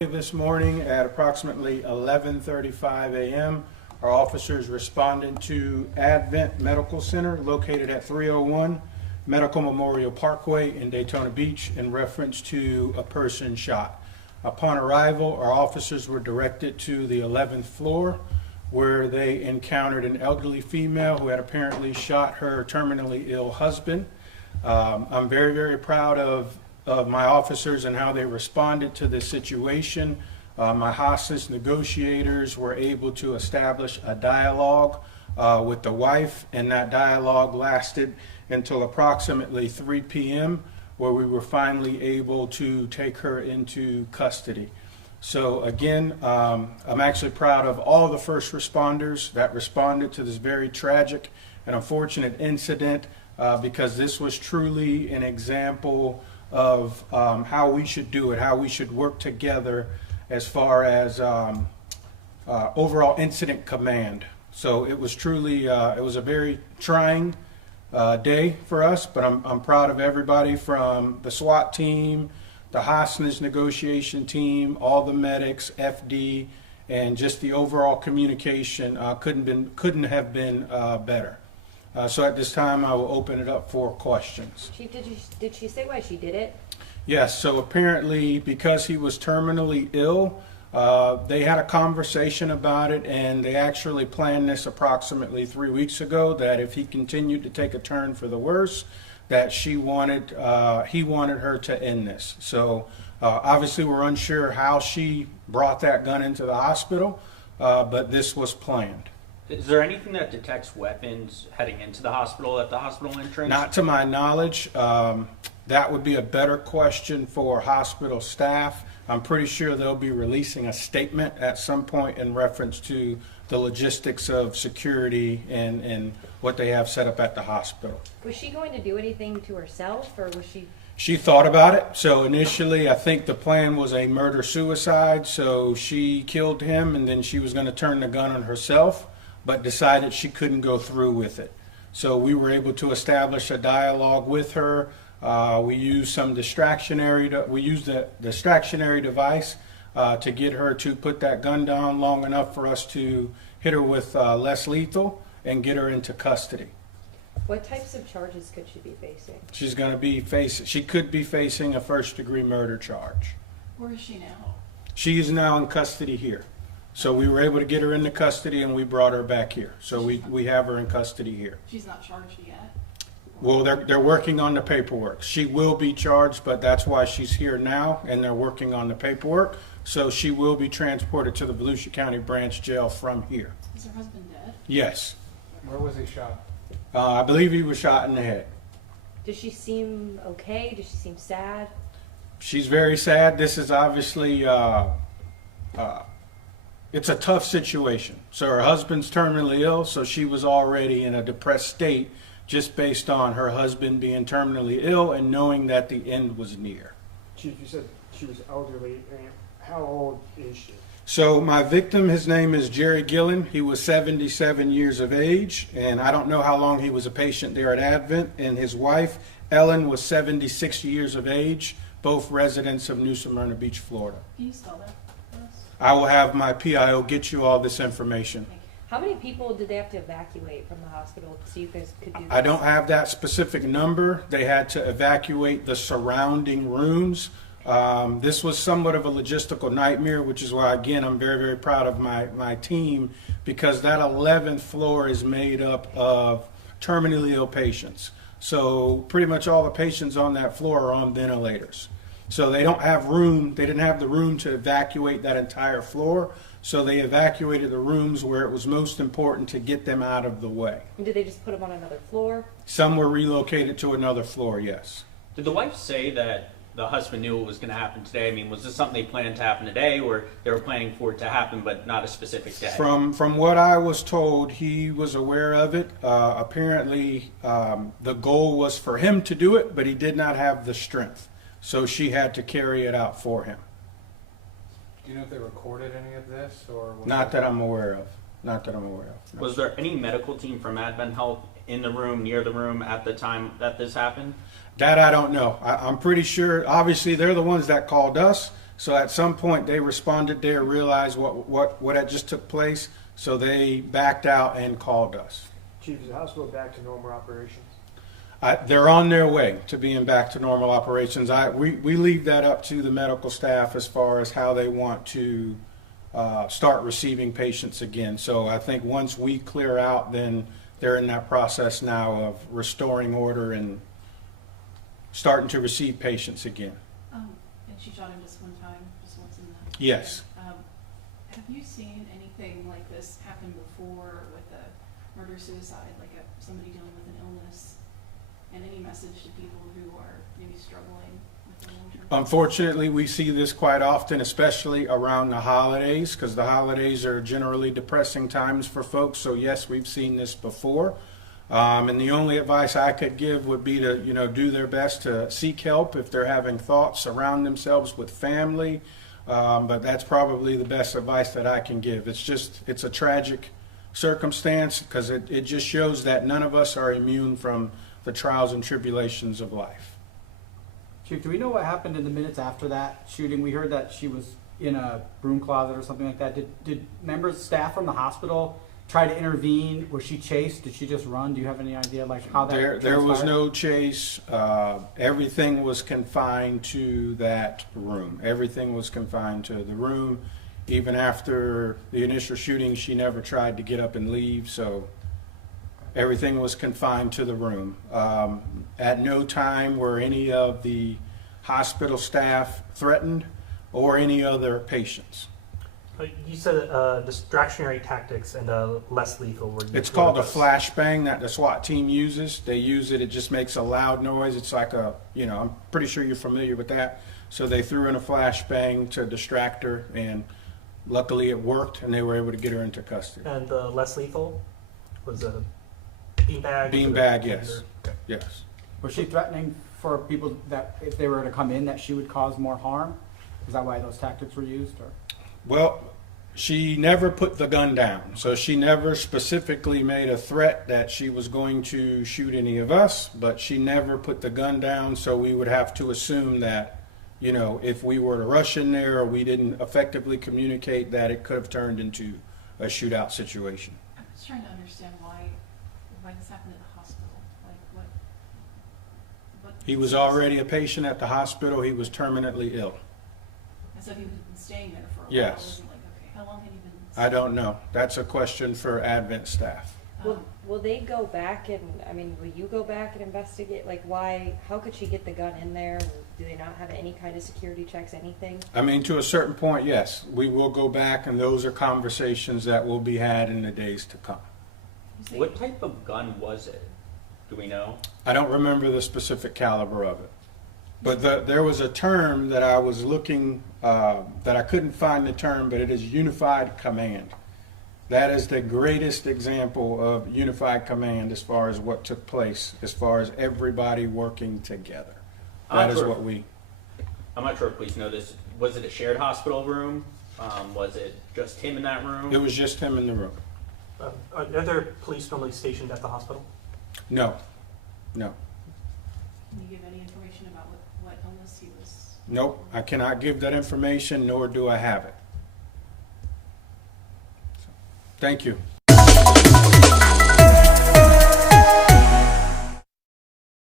This morning at approximately 11:35 a.m., our officers responded to Advent Medical Center located at 301 Medical Memorial Parkway in Daytona Beach in reference to a person shot. Upon arrival, our officers were directed to the 11th floor where they encountered an elderly female who had apparently shot her terminally ill husband. I'm very, very proud of my officers and how they responded to this situation. My hostage negotiators were able to establish a dialogue with the wife, and that dialogue lasted until approximately 3 p.m., where we were finally able to take her into custody. So again, I'm actually proud of all the first responders that responded to this very tragic and unfortunate incident, because this was truly an example of how we should do it, how we should work together as far as overall incident command. So it was truly, it was a very trying day for us, but I'm proud of everybody from the SWAT team, the hostage negotiation team, all the medics, FD, and just the overall communication couldn't have been better. So at this time, I will open it up for questions. Chief, did she say why she did it? Yes, so apparently because he was terminally ill, they had a conversation about it, and they actually planned this approximately 3 weeks ago, that if he continued to take a turn for the worse, that he wanted her to end this. So obviously we're unsure how she brought that gun into the hospital, but this was planned. Is there anything that detects weapons heading into the hospital at the hospital entrance? Not to my knowledge. That would be a better question for hospital staff. I'm pretty sure they'll be releasing a statement at some point in reference to the logistics of security and what they have set up at the hospital. Was she going to do anything to herself, or was she? She thought about it. So initially, I think the plan was a murder-suicide. So she killed him, and then she was going to turn the gun on herself, but decided she couldn't go through with it. So we were able to establish a dialogue with her. We used the distractionary device to get her to put that gun down long enough for us to hit her with less lethal and get her into custody. What types of charges could she be facing? She could be facing a first-degree murder charge. Where is she now? She is now in custody here. So we were able to get her into custody, and we brought her back here. So we have her in custody here. She's not charged yet? Well, they're working on the paperwork. She will be charged, but that's why she's here now, and they're working on the paperwork. So she will be transported to the Volusia County Branch Jail from here. Is her husband dead? Yes. Where was he shot? I believe he was shot in the head. Does she seem okay? Does she seem sad? She's very sad. This is obviously, it's a tough situation. So her husband's terminally ill, so she was already in a depressed state just based on her husband being terminally ill and knowing that the end was near. Chief, you said she was elderly. How old is she? So my victim, his name is Jerry Gillen. He was 77 years of age, and I don't know how long he was a patient there at Advent. And his wife, Ellen, was 76 years of age, both residents of New Smyrna Beach, Florida. Can you spell that for us? I will have my PIO get you all this information. How many people did they have to evacuate from the hospital so you guys could do this? I don't have that specific number. They had to evacuate the surrounding rooms. This was somewhat of a logistical nightmare, which is why, again, I'm very, very proud of my team, because that 11th floor is made up of terminally ill patients. So pretty much all the patients on that floor are on ventilators. So they don't have room, they didn't have the room to evacuate that entire floor. So they evacuated the rooms where it was most important to get them out of the way. And did they just put them on another floor? Some were relocated to another floor, yes. Did the wife say that the husband knew it was going to happen today? I mean, was this something they planned to happen today, or they were planning for it to happen but not a specific day? From what I was told, he was aware of it. Apparently, the goal was for him to do it, but he did not have the strength. So she had to carry it out for him. Do you know if they recorded any of this, or? Not that I'm aware of. Not that I'm aware of. No. Was there any medical team from Advent Health in the room, near the room at the time that this happened? That I don't know. I'm pretty sure, obviously, they're the ones that called us. So at some point, they responded there, realized what had just took place, so they backed out and called us. Chief, is the hospital back to normal operations? They're on their way to being back to normal operations. We leave that up to the medical staff as far as how they want to start receiving patients again. So I think once we clear out, then they're in that process now of restoring order and starting to receive patients again. And she shot him just one time, just once in the. Yes. Have you seen anything like this happen before with a murder-suicide, like somebody dealing with an illness? And any message to people who are maybe struggling with their long-term? Unfortunately, we see this quite often, especially around the holidays, because the holidays are generally depressing times for folks. So yes, we've seen this before. And the only advice I could give would be to, do their best to seek help if they're having thoughts, surround themselves with family. But that's probably the best advice that I can give. It's a tragic circumstance because it just shows that none of us are immune from the trials and tribulations of life. Chief, do we know what happened in the minutes after that shooting? We heard that she was in a broom closet or something like that. Did members of staff from the hospital try to intervene? Was she chased? Did she just run? Do you have any idea how that There was transpired? no chase. Everything was confined to that room. Everything was confined to the room. Even after the initial shooting, she never tried to get up and leave. So everything was confined to the room. At no time were any of the hospital staff threatened or any other patients. You said distractionary tactics and less lethal were used. It's called a flashbang that the SWAT team uses. They use it. It just makes a loud noise. It's like I'm pretty sure you're familiar with that. So they threw in a flashbang to distract her, and luckily it worked, and they were able to get her into custody. And less lethal was a beanbag? Beanbag, yes. Okay. Yes. Was she threatening for people that if they were to come in that she would cause more harm? Is that why those tactics were used? Or? Well, she never put the gun down, so she never specifically made a threat that she was going to shoot any of us, but she never put the gun down, so we would have to assume that, if we were to rush in there or we didn't effectively communicate, that it could have turned into a shootout situation. I'm just trying to understand why this happened at the hospital. Like what? He was already a patient at the hospital. He was terminally ill. And so he was staying there for a while. Yes. It wasn't like, okay, how long had he been? I don't know. That's a question for Advent staff. Will they go back and, will you go back and investigate? Like how could she get the gun in there? Do they not have any kind of security checks, anything? To a certain point, yes. We will go back, and those are conversations that will be had in the days to come. You say- What type of gun was it? Do we know? I don't remember the specific caliber of it. But there was a term that I was looking, that I couldn't find the term, but it is unified command. That is the greatest example of unified command as far as what took place, as far as everybody working together. That is what we... I'm not sure if police know this. Was it a shared hospital room? Was it just him in that room? It was just him in the room. Are there police normally stationed at the hospital? No. Can you give any information about what illness he was? Nope. I cannot give that information, nor do I have it. Thank you.